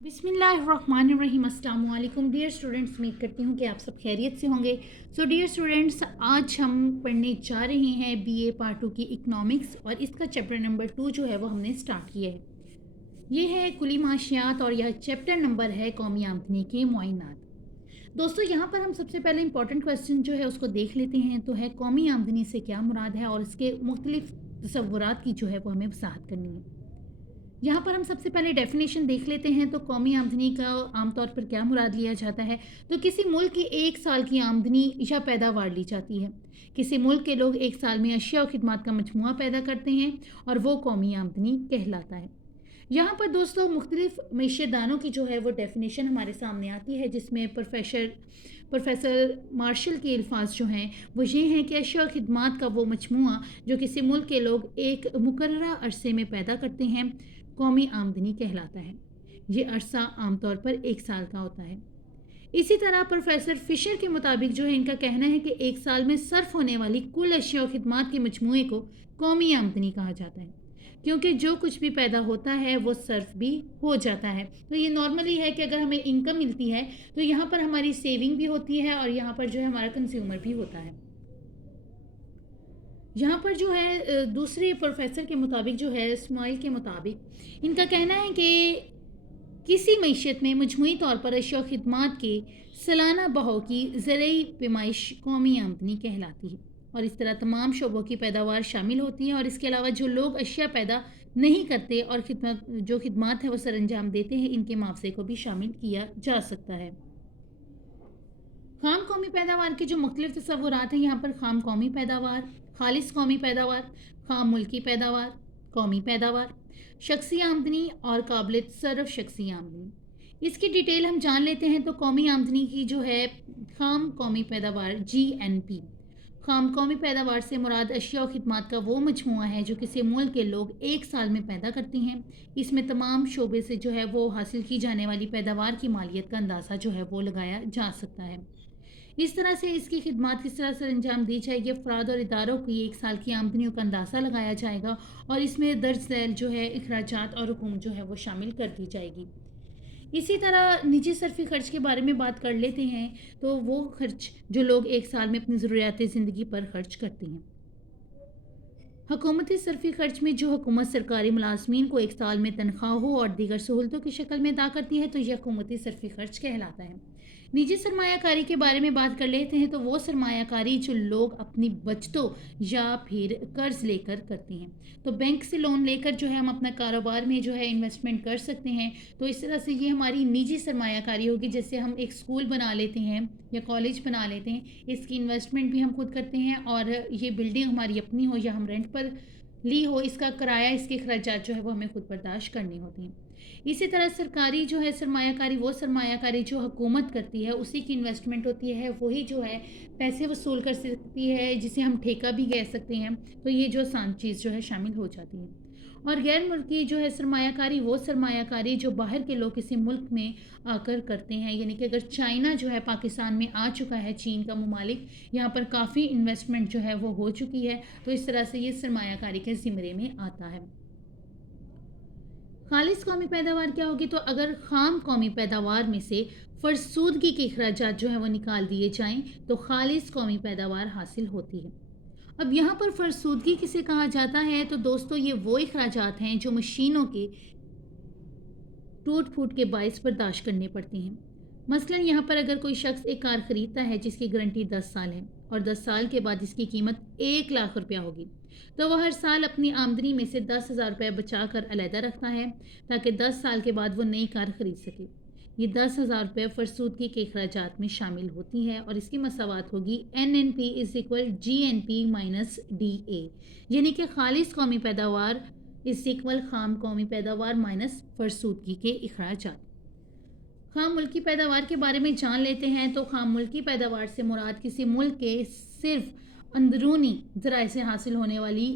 बिस्मिल्लाहिर्रहमानिर्रहीम। अस्सलाम वालेकुम डियर स्टूडेंट्स, उम्मीद करती हूँ कि आप सब खैरियत से होंगे। सो डियर स्टूडेंट्स, आज हम पढ़ने जा रहे हैं बीए पार्ट 2 की इकनॉमिक्स और इसका चैप्टर नंबर 2 जो है वो हमने स्टार्ट किया है। ये है कुली माशियात और यह चैप्टर नंबर है कौमी आमदनी के मुआयनात। दोस्तों, यहाँ पर हम सबसे पहले इंपॉर्टेंट क्वेश्चन जो है उसको देख लेते हैं। तो है कौमी आमदनी से क्या मुराद है और इसके मुख्तलिफ तसव्वुरात की जो है वो हमें वजाहत करनी है। यहाँ पर हम सबसे पहले डेफिनेशन देख लेते हैं। तो कौमी आमदनी का आमतौर पर क्या मुराद लिया जाता है? तो किसी मुल्क की एक साल की आमदनी या पैदावार ली जाती है। किसी मुल्क के लोग एक साल में अशिया और खिदमत का मजमुआ पैदा करते हैं और वो कौमी आमदनी कहलाता है। यहाँ पर दोस्तों मुख्तलिफ मैशेदानों की जो है वो डेफिनेशन हमारे सामने आती है, जिसमें प्रोफेसर मार्शल के अल्फाज जो हैं वो ये हैं कि अशिया और खिदमत का वो मजमुआ जो किसी मुल्क के लोग एक मुकर्ररा अरसे में पैदा करते हैं कौमी आमदनी कहलाता है। ये अरसा आमतौर पर एक साल का होता है। इसी तरह प्रोफेसर फिशर के मुताबिक जो है इनका कहना है कि एक साल में सर्फ होने वाली कुल अशिया और खिदमत के मजमूए को कौमी आमदनी कहा जाता है, क्योंकि जो कुछ भी पैदा होता है वो सर्फ भी हो जाता है। तो ये नॉर्मली है कि अगर हमें इनकम मिलती है तो यहाँ पर हमारी सेविंग भी होती है और यहाँ पर जो है हमारा कंज्यूमर भी होता है। यहाँ पर जो है दूसरे प्रोफेसर के मुताबिक जो है इस्माइल के मुताबिक इनका कहना है कि किसी मईशत में मजमूई तौर पर अशिया और खिदमत के सालाना बहाव की ज़रूरी पैमाइश कौमी आमदनी कहलाती है और इस तरह तमाम शोबों की पैदावार शामिल होती है। और इसके अलावा जो लोग अशिया पैदा नहीं करते और खिदमत है वो सर अंजाम देते हैं, इनके मुआवजे को भी शामिल किया जा सकता है। खाम कौमी पैदावार के जो मुख्तलिफ तस्वुरात हैं, यहाँ पर खाम कौमी पैदावार, खालिस कौमी पैदावार, खाम मुल्की पैदावार, कौमी पैदावार, शख्सी आमदनी और काबिल सर्फ शख्सी आमदनी। इसकी डिटेल हम जान लेते हैं। तो कौमी आमदनी की जो है खाम कौमी पैदावार GNP, खाम कौमी पैदावार से मुराद अशिया और खिदमत का वो मजमुआ है जो किसी मुल्क के लोग एक साल में पैदा करती हैं। इसमें तमाम शोबे से जो है वो हासिल की जाने वाली पैदावार की मालियत का अंदाज़ा जो है वो लगाया जा सकता है। इस तरह से इसकी खिदमत किस तरह से अंजाम दी जाएगी, अफराद और इदारों की एक साल की आमदनियों का अंदाज़ा लगाया जाएगा और इसमें दर्ज झैल जो है अखराजात और रकूम जो है वो शामिल कर दी जाएगी। इसी तरह निजी सरफी खर्च के बारे में बात कर लेते हैं। तो वो खर्च जो लोग एक साल में अपनी ज़रूरियात ज़िंदगी पर खर्च करते हैं। हुकूमती सरफी खर्च में जो हुकूमत सरकारी मुलाजमीन को एक साल में तनख्वाहों और दीगर सहूलतों की शक्ल में अदा करती है तो यह हुकूमती सरफी खर्च कहलाता है। निजी सरमायाकारी के बारे में बात कर लेते हैं। तो वो सरमायाकारी जो लोग अपनी बचतों या फिर कर्ज लेकर करते हैं। तो बैंक से लोन लेकर जो है हम अपना कारोबार में जो है इन्वेस्टमेंट कर सकते हैं। तो इस तरह से ये हमारी निजी सरमायाकारी होगी। जैसे हम एक स्कूल बना लेते हैं या कॉलेज बना लेते हैं, इसकी इन्वेस्टमेंट भी हम खुद करते हैं और ये बिल्डिंग हमारी अपनी हो या हम रेंट पर ली हो, इसका किराया, इसके अखराजात जो है वो हमें खुद बर्दाश्त करने होते हैं। इसी तरह सरकारी जो है सरमायाकारी, वो सरमायाकारी जो हुकूमत करती है उसी की इन्वेस्टमेंट होती है, वही जो है पैसे वसूल कर सकती है, जिसे हम ठेका भी कह सकते हैं। तो ये जो आसान चीज़ जो है शामिल हो जाती है। और गैर मुल्की जो है सरमायाकारी, वो सरमायाकारी जो बाहर के लोग किसी मुल्क में आकर करते हैं। यानी कि अगर चाइना जो है पाकिस्तान में आ चुका है, चीन का मुमालिक, यहाँ पर काफ़ी इन्वेस्टमेंट जो है वो हो चुकी है, तो इस तरह से ये सरमायाकारी के ज़िम्मे में आता है। खालिस कौमी पैदावार क्या होगी? तो अगर खाम कौमी पैदावार में से फरसूदगी के अखराजात जो है वो निकाल दिए जाएं तो खालिस कौमी पैदावार हासिल होती है। अब यहाँ पर फरसूदगी किसे कहा जाता है? तो दोस्तों ये वो अखराजात हैं जो मशीनों के टूट फूट के बायस बर्दाश्त करने पड़ते हैं। मसलन यहाँ पर अगर कोई शख्स एक कार खरीदता है जिसकी गारंटी 10 साल है और 10 साल के बाद इसकी कीमत 1 लाख रुपया होगी, तो वह हर साल अपनी आमदनी में से 10,000 रुपये बचा कर अलहदा रखता है ताकि 10 साल के बाद वो नई कार खरीद सके। ये 10,000 रुपये फरसूदगी के अखराजात में शामिल होती है और इसकी मसावत होगी NNP = GNP - DA, यानी कि खालिस कौमी पैदावार खाम कौमी पैदावार माइनस फरसूदगी के अखराजात। खाम मुल्की पैदावार के बारे में जान लेते हैं। तो खाम मुल्की पैदावार से मुराद किसी मुल्क के सिर्फ अंदरूनी ज़राए से हासिल होने वाली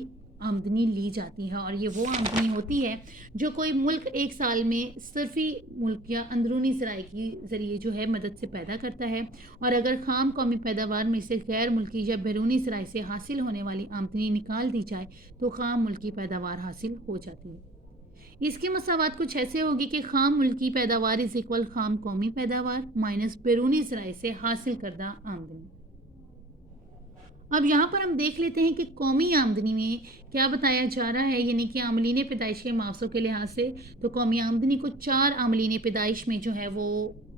आमदनी ली जाती है और ये वो आमदनी होती है जो कोई मुल्क एक साल में सिर्फी मुल्क या अंदरूनी ज़राए की ज़रिए जो है मदद से पैदा करता है। और अगर खाम कौमी पैदावार में से गैर मुल्की या बैरूनी ज़राए से हासिल होने वाली आमदनी निकाल दी जाए तो खाम मुल्की पैदावार हासिल हो जाती है। اس کی مساوات کچھ ایسے ہوگی کہ خام ملکی پیداوار از اکول خام قومی پیداوار مائنس بیرونی ذرائع سے حاصل کردہ آمدنی۔ اب یہاں پر ہم دیکھ لیتے ہیں کہ قومی آمدنی میں کیا بتایا جا رہا ہے، یعنی کہ عاملین پیدائش کے معاوضوں کے لحاظ سے تو قومی آمدنی کو 4 عاملین پیدائش میں جو ہے وہ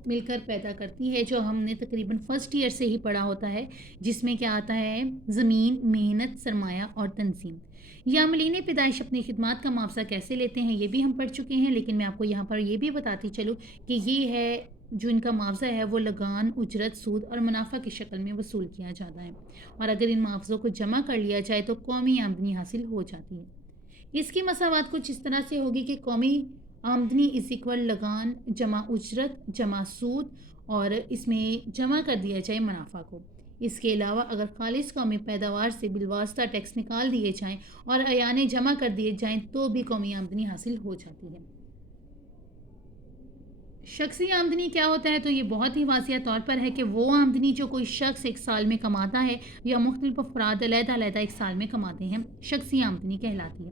مل کر پیدا کرتی ہے، جو ہم نے تقریباً فرسٹ ایئر سے ہی پڑھا ہوتا ہے، جس میں کیا آتا ہے زمین، محنت، سرمایہ اور تنظیم۔ یہ عاملین پیدائش اپنی خدمات کا معاوضہ کیسے لیتے ہیں یہ بھی ہم پڑھ چکے ہیں، لیکن میں آپ کو یہاں پر یہ بھی بتاتی چلوں کہ یہ ہے جو ان کا معاوضہ ہے وہ لگان، اجرت، سود اور منافع کی شکل میں وصول کیا جاتا ہے، اور اگر ان معاوضوں کو جمع کر لیا جائے تو قومی آمدنی حاصل ہو جاتی ہے۔ اس کی مساوات کچھ اس طرح سے ہوگی کہ قومی آمدنی از اکول لگان جمع اجرت جمع سود، اور اس میں جمع کر دیا جائے منافع کو۔ اس کے علاوہ اگر خالص قومی پیداوار سے بالواسطہ ٹیکس نکال دیے جائیں اور اعانے جمع کر دیے جائیں تو بھی قومی آمدنی حاصل ہو جاتی ہے۔ شخصی آمدنی کیا ہوتا ہے؟ تو یہ بہت ہی واضح طور پر ہے کہ وہ آمدنی جو کوئی شخص ایک سال میں کماتا ہے یا مختلف افراد علیحدہ علیحدہ ایک سال میں کماتے ہیں، شخصی آمدنی کہلاتی ہے۔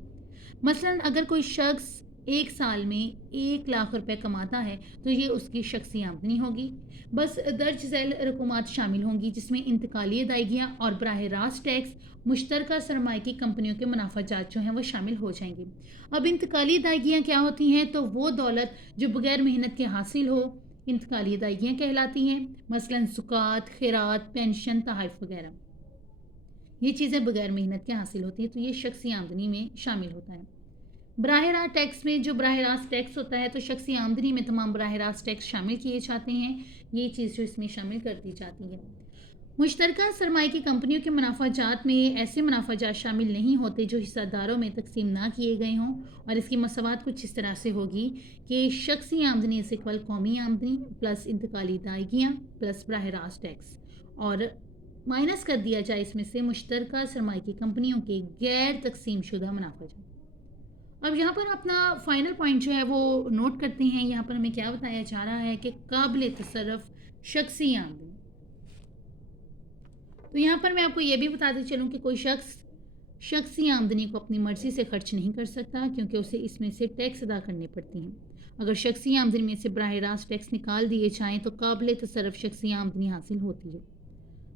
مثلاً اگر کوئی شخص ایک سال میں 1,00,000 روپے کماتا ہے تو یہ اس کی شخصی آمدنی ہوگی۔ بس درج ذیل رقومات شامل ہوں گی، جس میں انتقالی ادائیگیاں اور براہ راست ٹیکس، مشترکہ سرمایہ کی کمپنیوں کے منافع جات جو ہیں وہ شامل ہو جائیں گے۔ اب انتقالی ادائیگیاں کیا ہوتی ہیں؟ تو وہ دولت جو بغیر محنت کے حاصل ہو، انتقالی ادائیگیاں کہلاتی ہیں، مثلاً زکوٰۃ، خیرات، پینشن، تحائف وغیرہ۔ یہ چیزیں بغیر محنت کے حاصل ہوتی ہیں تو یہ شخصی آمدنی میں شامل ہوتا ہے۔ براہ راست ٹیکس میں جو براہ راست ٹیکس ہوتا ہے تو شخصی آمدنی میں تمام براہ راست ٹیکس شامل کیے جاتے ہیں، یہ چیز جو اس میں شامل کر دی جاتی ہے۔ مشترکہ سرمایہ کی کمپنیوں کے منافع جات میں ایسے منافع جات شامل نہیں ہوتے جو حصہ داروں میں تقسیم نہ کیے گئے ہوں، اور اس کی مساوات کچھ اس طرح سے ہوگی کہ شخصی آمدنی از اکول قومی آمدنی پلس انتقالی ادائیگیاں پلس براہ راست ٹیکس، اور مائنس کر دیا جائے اس میں سے مشترکہ سرمایہ کی کمپنیوں کے غیر تقسیم شدہ منافع جات۔ اب یہاں پر اپنا فائنل پوائنٹ جو ہے وہ نوٹ کرتے ہیں۔ یہاں پر ہمیں کیا بتایا جا رہا ہے کہ قابل تصرف شخصی آمدنی، تو یہاں پر میں آپ کو یہ بھی بتاتی چلوں کہ کوئی شخص شخصی آمدنی کو اپنی مرضی سے خرچ نہیں کر سکتا، کیونکہ اسے اس میں سے ٹیکس ادا کرنے پڑتے ہیں۔ اگر شخصی آمدنی میں سے براہ راست ٹیکس نکال دیے جائیں تو قابل تصرف شخصی آمدنی حاصل ہوتی ہے۔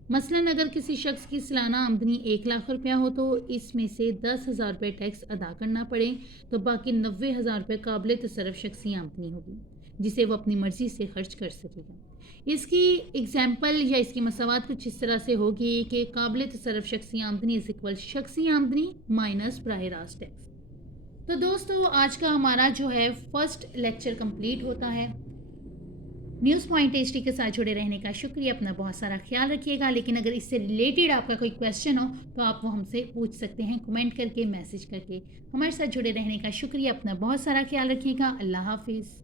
مثلاً اگر کسی شخص کی سالانہ آمدنی 1,00,000 روپیہ ہو تو اس میں سے 10,000 روپے ٹیکس ادا کرنا پڑے تو باقی 90,000 روپے قابل تصرف شخصی آمدنی ہوگی، جسے وہ اپنی مرضی سے خرچ کر سکے گا۔ اس کی ایگزامپل یا اس کی مساوات کچھ اس طرح سے ہوگی کہ قابل تصرف شخصی آمدنی از اکول شخصی آمدنی مائنس براہ راست ٹیکس۔ تو دوستو آج کا ہمارا جو ہے فرسٹ لیکچر کمپلیٹ ہوتا ہے۔ نیوز پوائنٹ HT کے ساتھ جڑے رہنے کا شکریہ، اپنا بہت سارا خیال رکھیے گا، لیکن اگر اس سے ریلیٹڈ آپ کا کوئی کویسچن ہو تو آپ وہ ہم سے پوچھ سکتے ہیں کمنٹ کر کے، میسج کر کے۔ ہمارے ساتھ جڑے رہنے کا شکریہ، اپنا بہت سارا خیال رکھیے گا، اللہ حافظ۔